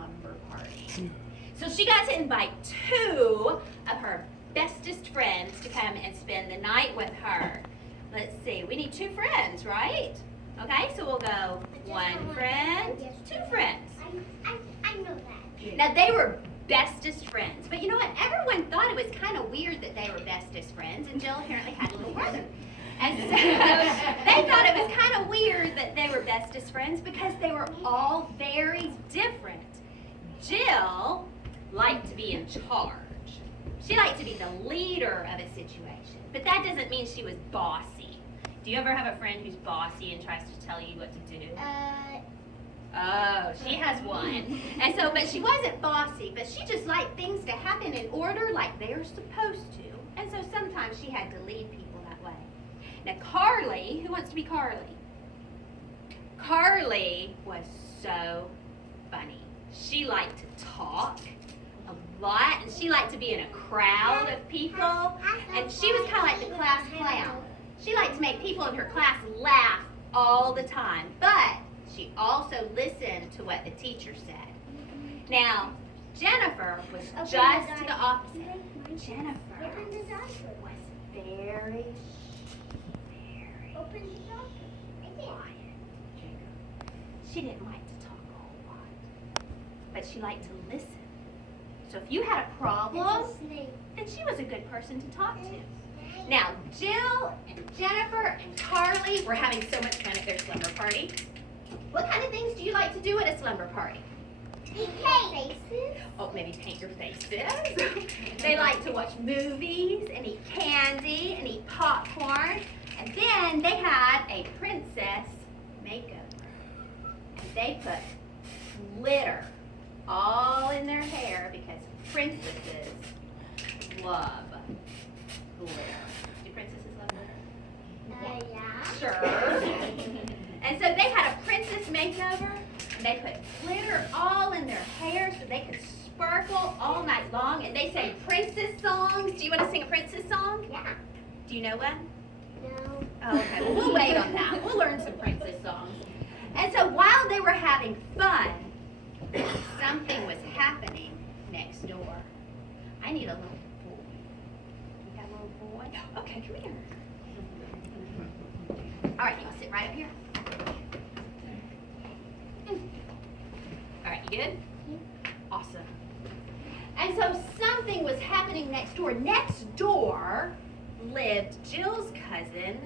slumber party. So she got to invite 2 of her bestest friends to come and spend the night with her. Let's see, we need 2 friends, right? Okay, so we'll go 1 friend, 2 friends. I know that. Now they were bestest friends, but you know what? Everyone thought it was kind of weird that they were bestest friends, and Jill apparently had a little brother. And so they thought it was kind of weird that they were bestest friends because they were all very different. Jill liked to be in charge. She liked to be the leader of a situation, but that doesn't mean she was bossy. Do you ever have a friend who's bossy and tries to tell you what to do? Oh, she has one. And so, but she wasn't bossy, but she just liked things to happen in order like they are supposed to. And so sometimes she had to lead people that way. Now Carly, who wants to be Carly? Carly was so funny. She liked to talk a lot, and she liked to be in a crowd of people, and she was kind of like the class clown. She liked to make people in her class laugh all the time, but she also listened to what the teacher said. Now, Jennifer was just the opposite. Jennifer was very quiet. She didn't like to talk a whole lot, but she liked to listen. So if you had a problem, then she was a good person to talk to. Now, Jill and Jennifer and Carly were having so much fun at their slumber party. What kind of things do you like to do at a slumber party? Paint faces. Oh, maybe paint your faces. They like to watch movies and eat candy and eat popcorn. And then they had a princess makeover. And they put glitter all in their hair because princesses love glitter. Do princesses love glitter? Yeah. Sure. And so they had a princess makeover, and they put glitter all in their hair so they could sparkle all night long, and they sang princess songs. Do you want to sing a princess song? Yeah. Do you know one? No. Oh, okay, well, we'll wait on that. We'll learn some princess songs. And so while they were having fun, something was happening next door. I need a little boy. You got a little boy? Okay, come here. All right, you want to sit right up here? All right, you good? Awesome. And so something was happening next door. Next door lived Jill's cousin,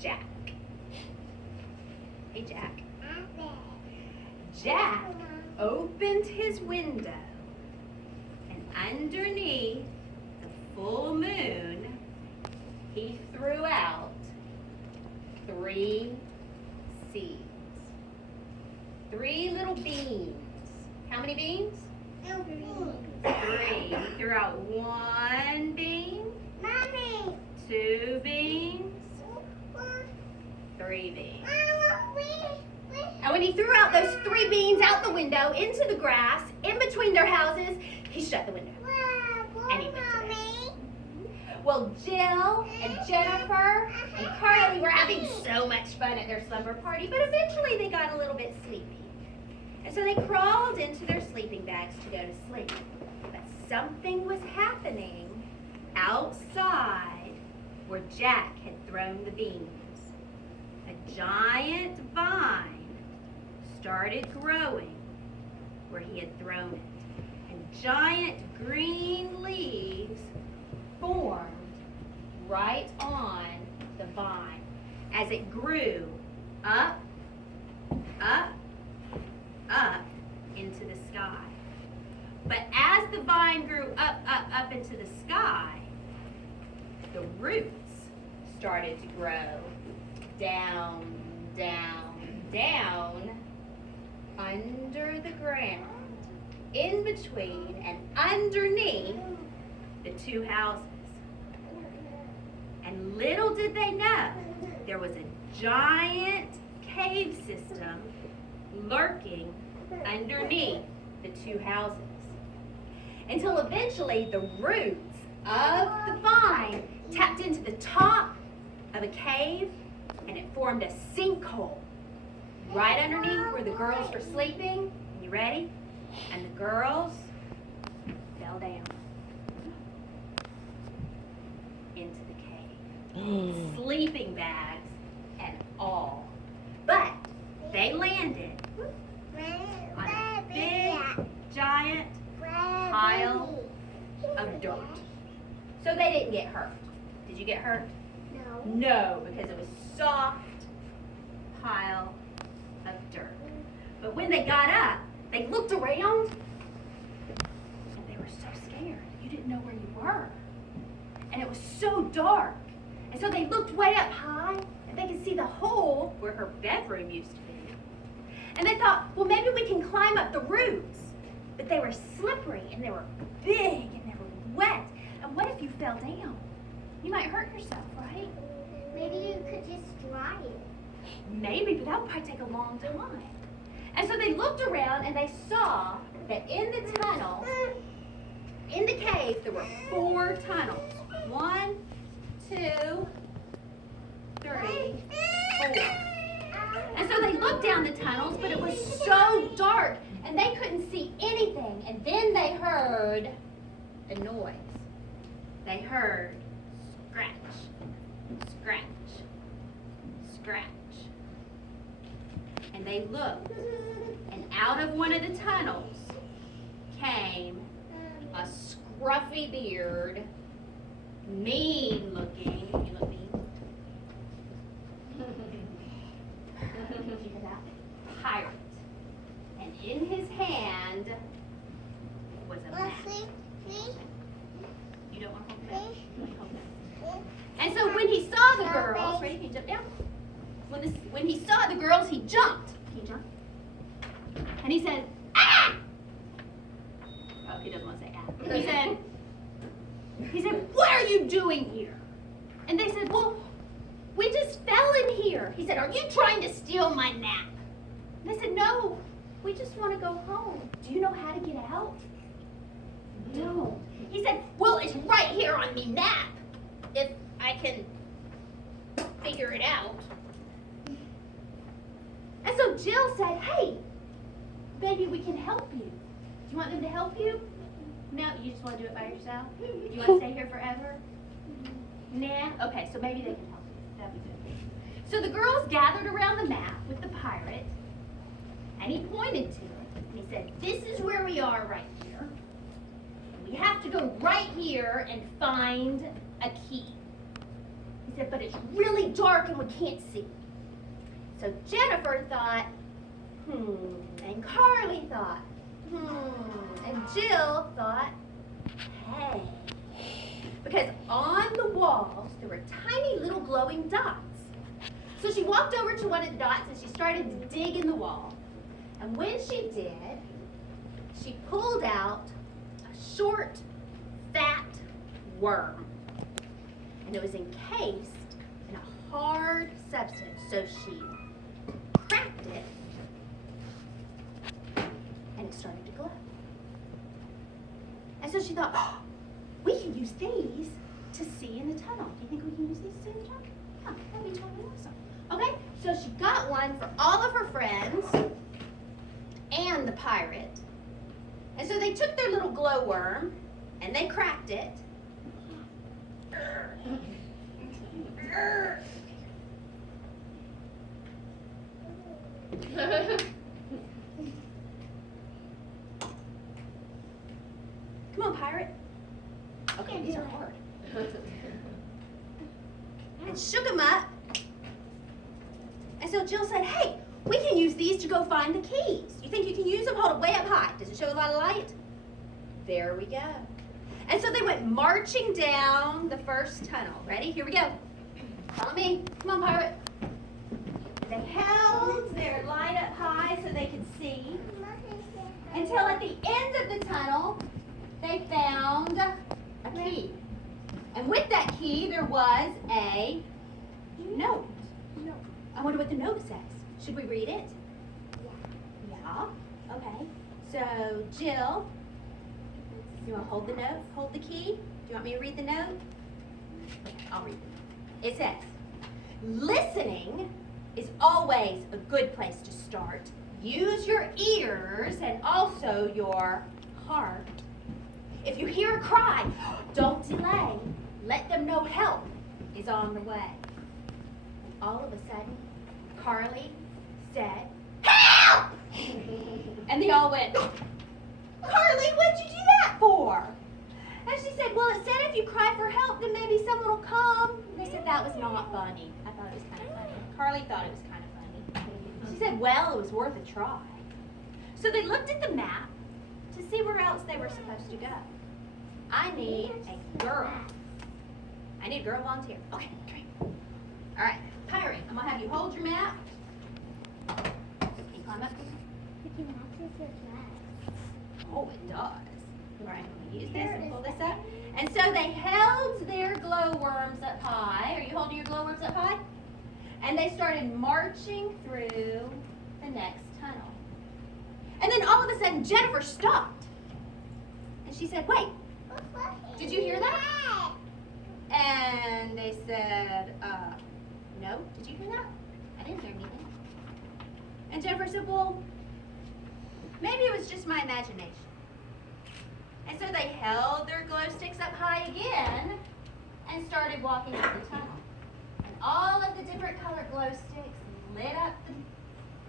Jack. Hey, Jack. Jack opened his window, and underneath the full moon, he threw out 3 seeds. 3 little beans. How many beans? 3. He threw out 1 bean, Mommy. 2 beans, 3 beans. And when he threw out those 3 beans out the window into the grass in between their houses, he shut the window. And he went to bed. Well, Jill and Jennifer and Carly were having so much fun at their slumber party, but eventually they got a little bit sleepy. And so they crawled into their sleeping bags to go to sleep. But something was happening outside where Jack had thrown the beans. A giant vine started growing where he had thrown it. And giant green leaves formed right on the vine as it grew up, up, up into the sky. But as the vine grew up, up, up into the sky, the roots started to grow down, down, down under the ground, in between and underneath the 2 houses. And little did they know, there was a giant cave system lurking underneath the 2 houses. Until eventually the roots of the vine tapped into the top of a cave, and it formed a sinkhole right underneath where the girls were sleeping. You ready? And the girls fell down into the cave. Sleeping bags and all. But they landed on a big, giant pile of dirt. So they didn't get hurt. Did you get hurt? No. No, because it was soft pile of dirt. But when they got up, they looked around and they were so scared. You didn't know where you were. And it was so dark. And so they looked way up high and they could see the hole where her bedroom used to be. And they thought, well, maybe we can climb up the roofs. But they were slippery and they were big and they were wet. And what if you fell down? You might hurt yourself, right? Maybe you could just try it. Maybe, but that would probably take a long time. And so they looked around and they saw that in the tunnel, in the cave, there were 4 tunnels. 1, 2, 3, 4. And so they looked down the tunnels, but it was so dark and they couldn't see anything. And then they heard a noise. They heard scratch, scratch, scratch. And they looked, and out of one of the tunnels came a scruffy beard, mean looking. You look mean. Pirate. And in his hand was a map. You don't want to hold the map? Let me hold the map. And so when he saw the girls, ready? Can you jump down? When he saw the girls, he jumped. Can you jump? And he said, ah! Oh, he doesn't want to say ah. He said, what are you doing here? And they said, well, we just fell in here. He said, are you trying to steal my nap? And they said, no, we just want to go home. Do you know how to get out? No. He said, well, it's right here on me nap, if I can figure it out. And so Jill said, hey, maybe we can help you. Do you want them to help you? No, you just want to do it by yourself? Do you want to stay here forever? Nah? Okay, so maybe they can help you. That'd be good. So the girls gathered around the map with the pirate, and he pointed to it, and he said, this is where we are right here. We have to go right here and find a key. He said, but it's really dark and we can't see. So Jennifer thought, and Carly thought, and Jill thought, hey. Because on the walls, there were tiny little glowing dots. So she walked over to one of the dots and she started to dig in the wall. And when she did, she pulled out a short, fat worm. And it was encased in a hard substance. So she cracked it, and it started to glow. And so she thought, oh, we can use these to see in the tunnel. Do you think we can use these to see in the tunnel? Yeah, that'd be totally awesome. Okay, so she got one for all of her friends and the pirate. And so they took their little glowworm and they cracked it. Come on, pirate. Okay, these are hard. And shook them up. And so Jill said, hey, we can use these to go find the keys. You think you can use them? Hold it way up high. Does it show a lot of light? There we go. And so they went marching down the first tunnel. Ready? Here we go. Follow me. Come on, pirate. They held their light up high so they could see until at the end of the tunnel, they found a key. And with that key, there was a note. I wonder what the note says. Should we read it? Yeah. Okay. So, Jill, you want to hold the note? Hold the key? Do you want me to read the note? Okay, I'll read it. It says, listening is always a good place to start. use your ears and also your heart. If you hear a cry, don't delay. Let them know help is on the way. All of a sudden, Carly said, "Help!" And they all went, "Carly, what'd you do that for?" And she said, "Well, it said if you cry for help, then maybe someone will come." And they said that was not funny. I thought it was kind of funny. Carly thought it was kind of funny. She said, "Well, it was worth a try." So they looked at the map to see where else they were supposed to go. I need a girl. I need a girl volunteer. Okay, great. All right, Pirate, I'm gonna have you hold your map. Can you climb up here? It matches your dress. Oh, it does. All right, I'm gonna use this and pull this up. And so they held their glowworms up high. Are you holding your glowworms up high? And they started marching through the next tunnel. And then all of a sudden, Jennifer stopped. And she said, "Wait, did you hear that?" And they said, "No, did you hear that? I didn't hear anything." And Jennifer said, "Well, maybe it was just my imagination." And so they held their glow sticks up high again and started walking up the tunnel. And all of the different colored glow sticks lit up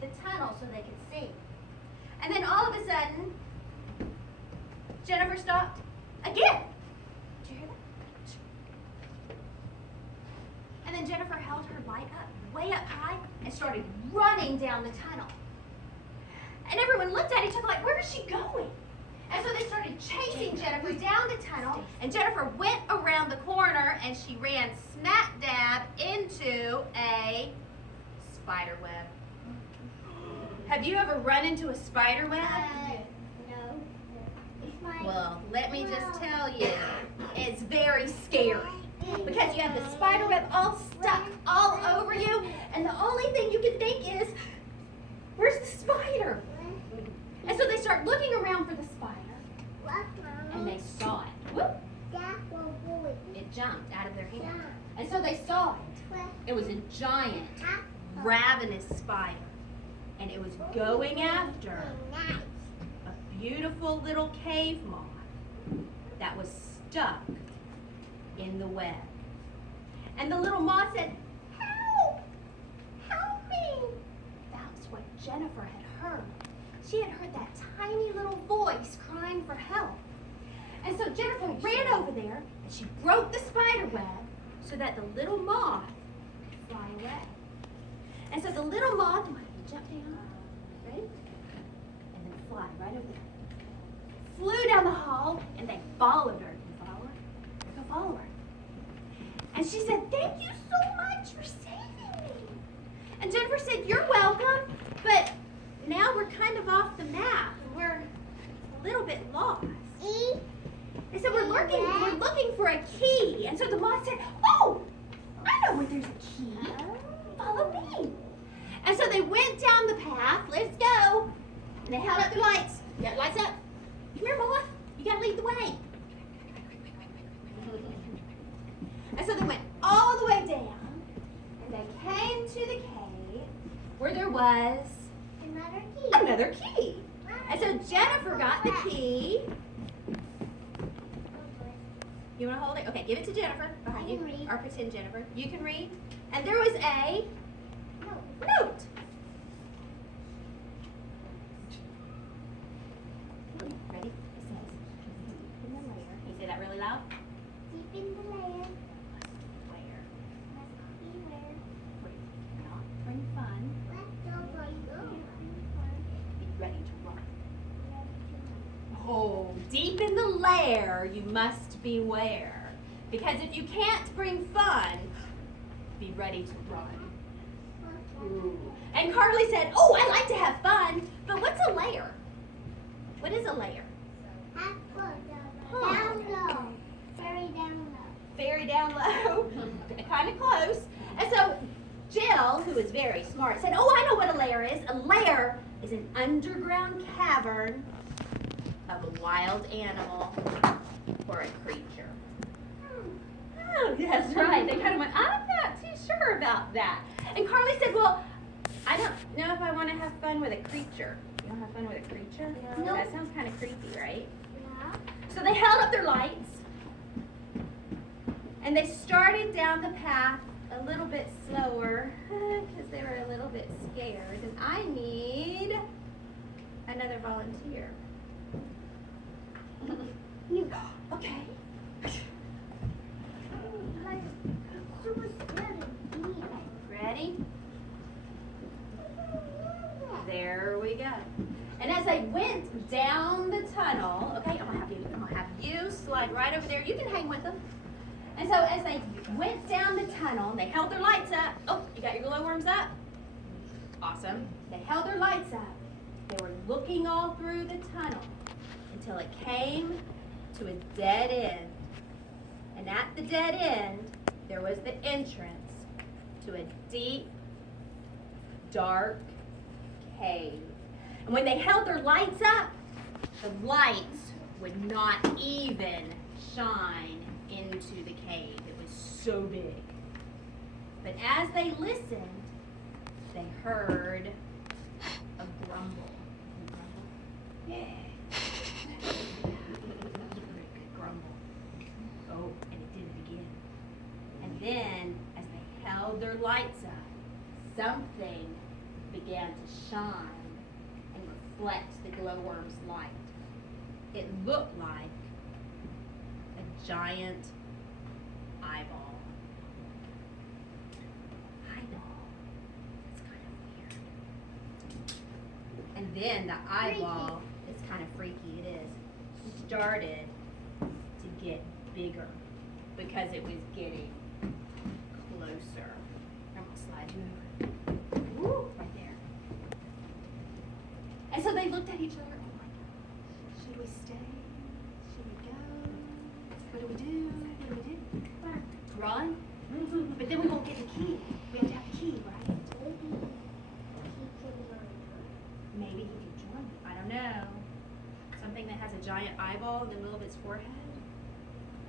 the tunnel so they could see. And then all of a sudden, Jennifer stopped again. Did you hear that? And then Jennifer held her light up, way up high, and started running down the tunnel. And everyone looked at each other like, where is she going? And so they started chasing Jennifer down the tunnel, and Jennifer went around the corner, and she ran smack dab into a spider web. Have you ever run into a spider web? No. It's my Well, let me just tell you, it's very scary. Because you have the spider web all stuck all over you, and the only thing you can think is, where's the spider? And so they start looking around for the spider, and they saw it. Whoop! It jumped out of their hand. And so they saw it. It was a giant, ravenous spider, and it was going after a beautiful little cave moth that was stuck in the web. And the little moth said, "Help! Help me!" That's what Jennifer had heard. She had heard that tiny little voice crying for help. And so Jennifer ran over there and she broke the spider web so that the little moth could fly away. And so the little moth wanted to jump down, right? And then fly right over there. Flew down the hall and they followed her. You follow her? Go follow her. And she said, "Thank you so much for saving me." And Jennifer said, "You're welcome, but now we're kind of off the map and we're a little bit lost." And so we're looking for a key. And so the moth said, "Oh, I know where there's a key. Follow me." And so they went down the path. Let's go. And they held up their lights. You got lights up? Come here, moth. You got to lead the way. And so they went all the way down. And they came to the cave where there was another key. And so Jennifer got the key. You want to hold it? Okay, give it to Jennifer behind you. Or pretend Jennifer. You can read. And there was a note. Ready? It says, "Deep in the layer." Can you say that really loud? Deep in the layer. Where? Must be where. Not bring fun. Be ready to run. Oh, deep in the lair you must beware. Because if you can't bring fun, be ready to run. Ooh. And Carly said, "Oh, I like to have fun, but what's a lair? What is a lair?" Down low. Very down low. Very down low. Kind of close. And so Jill, who is very smart, said, "Oh, I know what a lair is. A lair is an underground cavern of a wild animal or a creature." Oh, that's right. They kind of went, "I'm not too sure about that." And Carly said, "Well, I don't know if I want to have fun with a creature. You want to have fun with a creature? No. That sounds kind of creepy, right? Yeah. So they held up their lights and they started down the path a little bit slower because they were a little bit scared. And I need another volunteer. Okay. Ready? There we go. And as they went down the tunnel, okay, I'm gonna have you slide right over there. You can hang with them. And so as they went down the tunnel, they held their lights up. Oh, you got your glowworms up? Awesome. They held their lights up. They were looking all through the tunnel until it came to a dead end. And at the dead end, there was the entrance to a deep, dark cave. And when they held their lights up, the lights would not even shine into the cave. It was so big. But as they listened, they heard a grumble. Yeah. Grumble. Oh, and it did it again. And then, as they held their lights up, something began to shine and reflect the glowworm's light. It looked like a giant eyeball. Eyeball. That's kind of weird. And then the eyeball, it's kind of freaky, it is, started to get bigger because it was getting closer. I'm gonna slide you over. Woo, right there. And so they looked at each other. Oh my gosh, should we stay? Should we go? What do we do? What do we do? Run? But then we won't get the key. We have to have the key, right? Maybe he could join. I don't know. Something that has a giant eyeball in the middle of its forehead.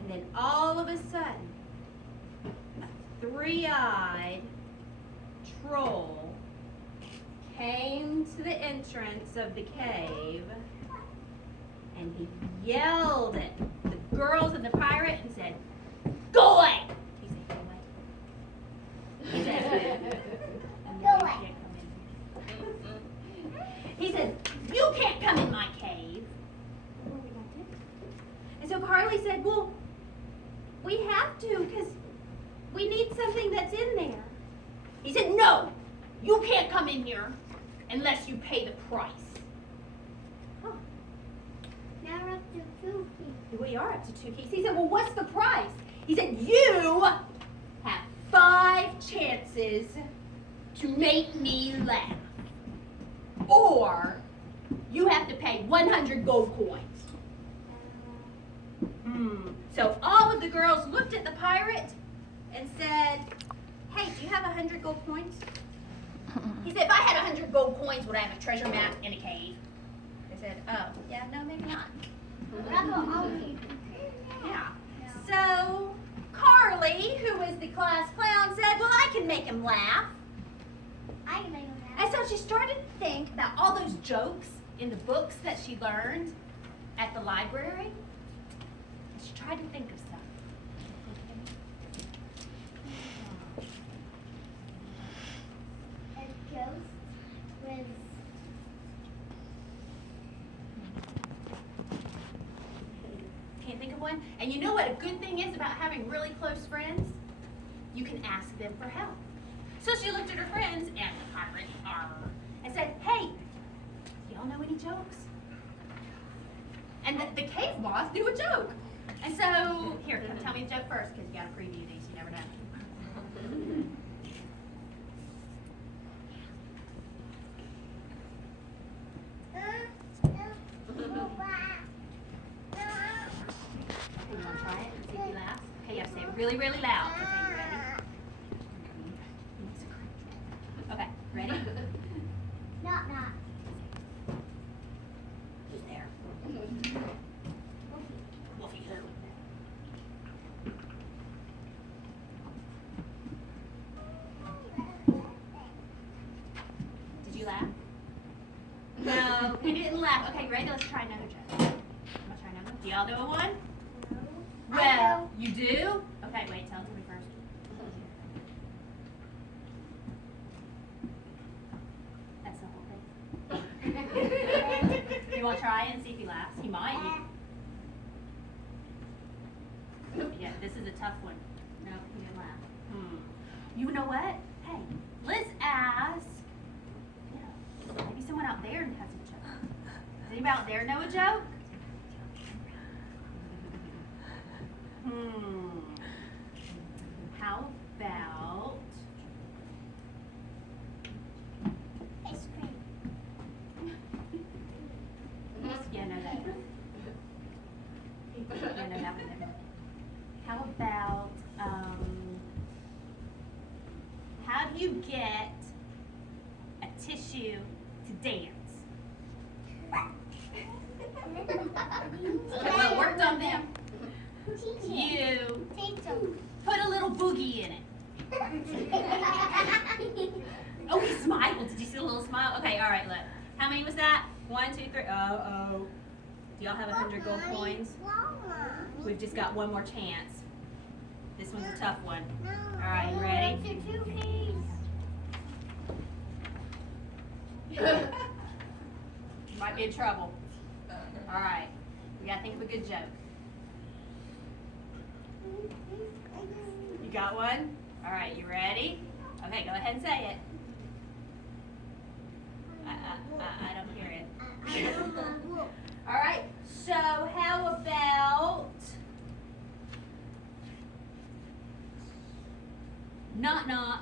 And then all of a sudden, a three-eyed troll came to the entrance of the cave and he yelled at the girls and the pirate and said, "Go away!" He said, "Go away." He said, Go away. He said, "You can't come in my cave." And so Carly said, "Well, we have to because we need something that's in there." He said, "No, you can't come in here unless you pay the price." Huh. Now we're up to 2 keys. We are up to 2 keys. He said, "Well, what's the price?" He said, "You have 5 chances to make me laugh. Or you have to pay 100 gold coins." So all of the girls looked at the pirate and said, "Hey, do you have 100 gold coins?" He said, "If I had 100 gold coins, would I have a treasure map in a cave?" They said, "Oh, yeah, no, maybe not." Yeah. So Carly, who was the class clown, said, "Well, I can make him laugh." I can make them And so she started to think about all those jokes in the books that she learned at the library. And she tried to think of some. A ghost was Can't think of one? And you know what a good thing is about having really close friends? You can ask them for help. So she looked at her friends and the pirate and said, "Hey, y'all know any jokes?" And the cave boss knew a joke. And so, here, come tell me the joke first, because you got to preview these, you never know. You want to try it and see if you laugh? Okay, you have to say it really, really loud. Okay, you ready? Okay, ready? not. Who's there? Wolfie who? you ready? Let's try another joke. I'm gonna try another one. Do y'all know one? I Well, you do? Okay, wait, tell it to me first. That's the whole thing. You want to try it and see if he laughs? He might. Yeah, this is a tough one. No, he didn't laugh. You know what? Hey, let's ask. Yeah, maybe someone out there has a joke. Does anybody out there know a joke? How about Ice cream. yeah, no, that one. Yeah, no, that one. How about how do you get a tissue to dance? Okay, well, it worked on them. You put a little boogie in it. Oh, he smiled. Did you see the little smile? Okay, all right, look. How many was that? 1, 2, 3. Oh. Do y'all have 100 gold coins? We've just got one more chance. This one's a tough one. All right, you ready? You might be in trouble. All right, we gotta think of a good joke. You got one? All right, you ready? Okay, go ahead and say it. I don't hear it. All right, so how about knock knock?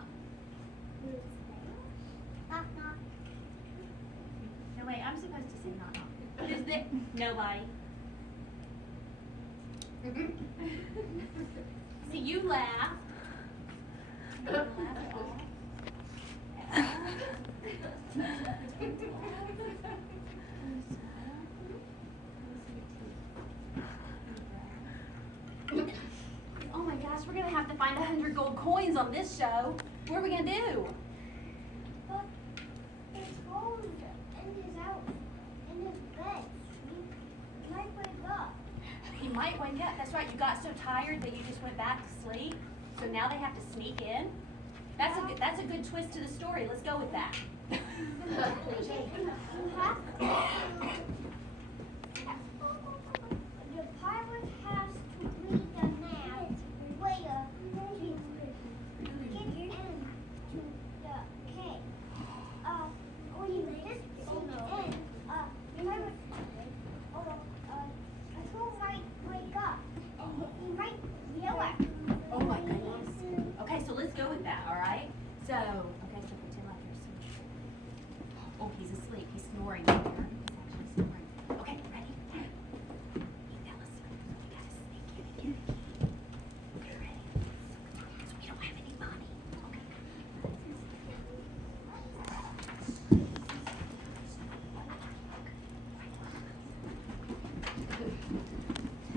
No, wait, I'm supposed to say knock knock. Who's there? Nobody. See, you laugh. You don't laugh at all. Oh my gosh, we're gonna have to find 100 gold coins on this show. What are we gonna do? He might wake up. That's right. You got so tired that you just went back to sleep. So now they have to sneak in. That's a good twist to the story. Let's go with that. The pilot has to read the map where to get into the cave. When you this in, might wake up and he might yell at you. Oh my goodness. Okay, so let's go with that, all right? So, okay, so pretend like you're asleep. Oh, he's asleep. He's snoring here. He's actually snoring. Okay, ready? He fell asleep. We gotta sneak in and get it. Okay, ready? So we don't have any money. Okay.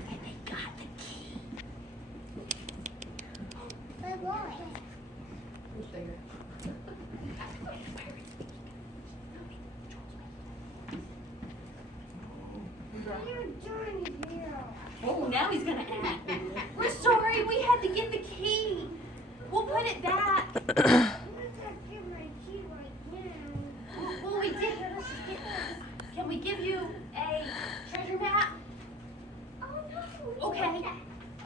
And they got the key. But why? You're doing here. Oh, now he's gonna act. We're sorry, we had to get the key. We'll put it back. I'm not gonna give my key right now. Well, we did. Can we give you a treasure map? Oh no. Okay.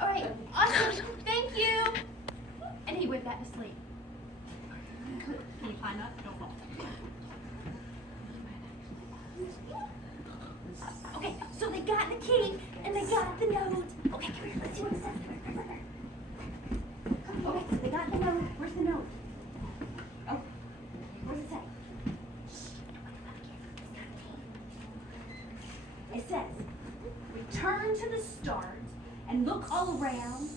All right. Awesome. Thank you. And he went back to sleep. Can you climb up? Don't fall. Okay, so they got the key and they got the note. Okay, come here. Let's see what it says. Okay, so they got the note. Where's the note? Oh, what does it say? It says, return to the start and look all around.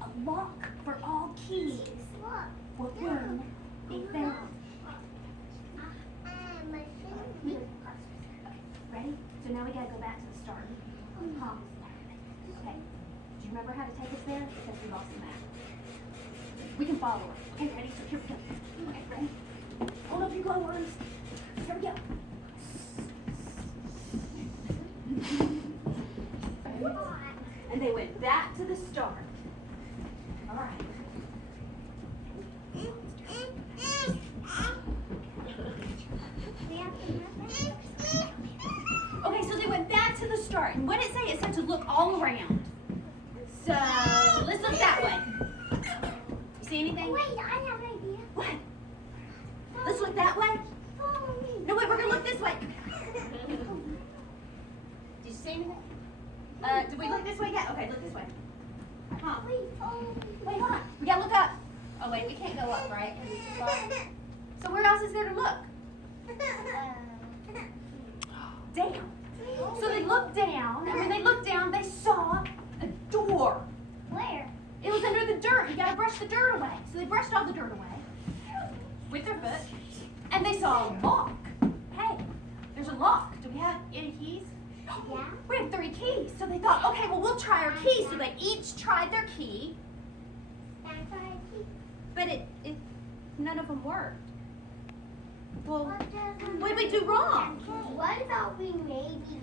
A lock for all keys will soon be found. Ready? So now we gotta go back to the start. Okay. Do you remember how to take us there? Because we lost the map. We can follow it. Okay, ready? So here we go. Okay, ready? Hold up your glow worms. Here we go. And they went back to the start. All right. Okay, so they went back to the start. And what did it say? It said to look all around. So let's look that way. You see anything? Wait, I have an idea. What? Let's look that way. Follow me. No, wait, we're going to look this way. Did you see anything? Did we look this way yet? Okay, look this way. Huh? Wait, follow me. Wait, hold on. We gotta look up. Oh, wait, we can't go up, right? 'Cause it's too far. So where else is there to look? Down. So they looked down, and when they looked down, they saw a door. Where? It was under the dirt. You gotta brush the dirt away. So they brushed all the dirt away with their foot, and they saw a lock. Hey, there's a lock. Do we have any keys? Yeah. We have 3 keys. So they thought, okay, well, we'll try our key. So they each tried their key, but none of them worked. Well, what did we do wrong? What about we maybe?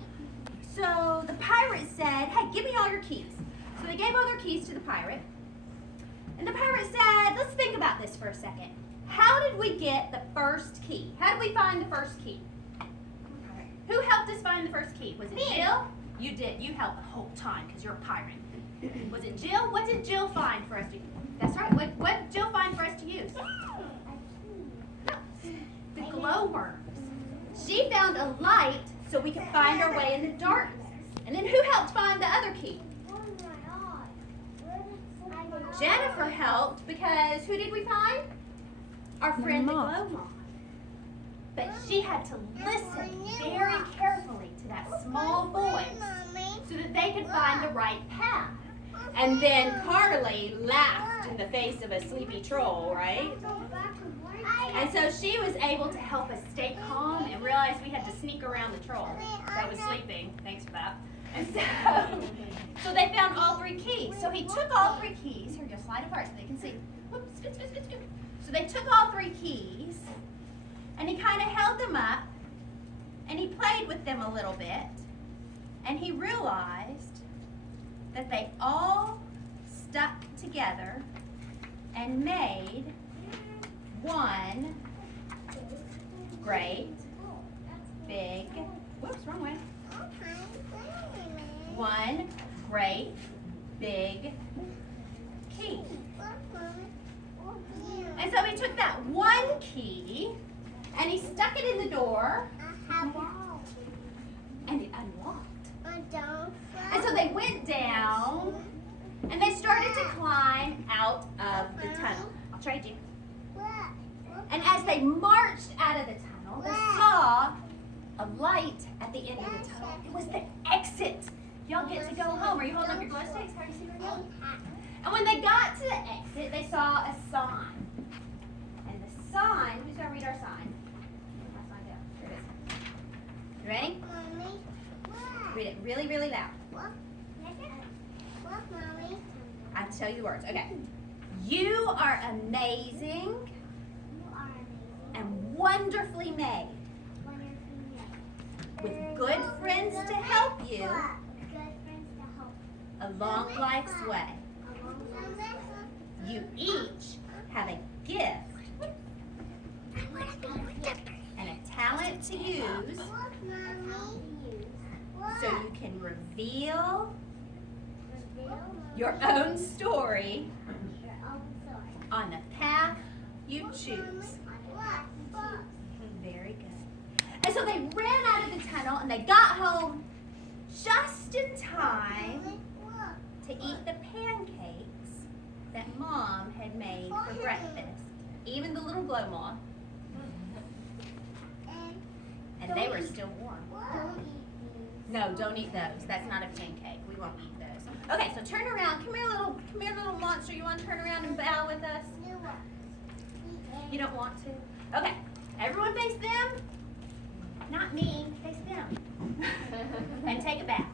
So the pirate said, hey, give me all your keys. So they gave all their keys to the pirate. And the pirate said, let's think about this for a second. How did we get the first key? How did we find the first key? Who helped us find the first key? Was it Me. Jill? You did. You helped the whole time because you're a pirate. Was it Jill? What did Jill find for us to use? That's right. What did Jill find for us to use? The glowworms. She found a light so we could find our way in the darkness. And then who helped find the other key? Jennifer helped because who did we find? Our friend the glow moth. But she had to listen very carefully to that small voice so that they could find the right path. And then Carly laughed in the face of a sleepy troll, right? And so she was able to help us stay calm and realize we had to sneak around the troll that was sleeping. Thanks for that. And so they found all 3 keys. So he took all 3 keys. Here, just slide apart so they can see. Whoops, scoot, scoot, scoot, scoot. So they took all 3 keys, and he kind of held them up, and he played with them a little bit, and he realized that they all stuck together and made one great big, whoops, wrong way. One great big key. And so he took that one key and he stuck it in the door and it unlocked. And so they went down and they started to climb out of the tunnel. I'll trade you. And as they marched out of the tunnel, they saw a light at the end of the tunnel. It was the exit. Y'all get to go home. Are you holding up your glow sticks? How do you see where you're going? And when they got to the exit, they saw a sign. And the sign, who's going to read our sign? My sign down. Here it is. You ready? Read it really, really loud. I'll tell you the words. Okay. You are amazing and wonderfully made, with good friends to help you along life's way. You each have a gift and a talent to use so you can reveal your own story on the path you choose. Very good. And so they ran out of the tunnel and they got home just in time to eat the pancakes that Mom had made for breakfast. Even the little glow moth. And they were still warm. No, don't eat those. That's not a pancake. We won't eat those. Okay, so turn around. Come here, little monster. You want to turn around and bow with us? You don't want to? Okay. Everyone face them. Not me. Face them. And take a bow.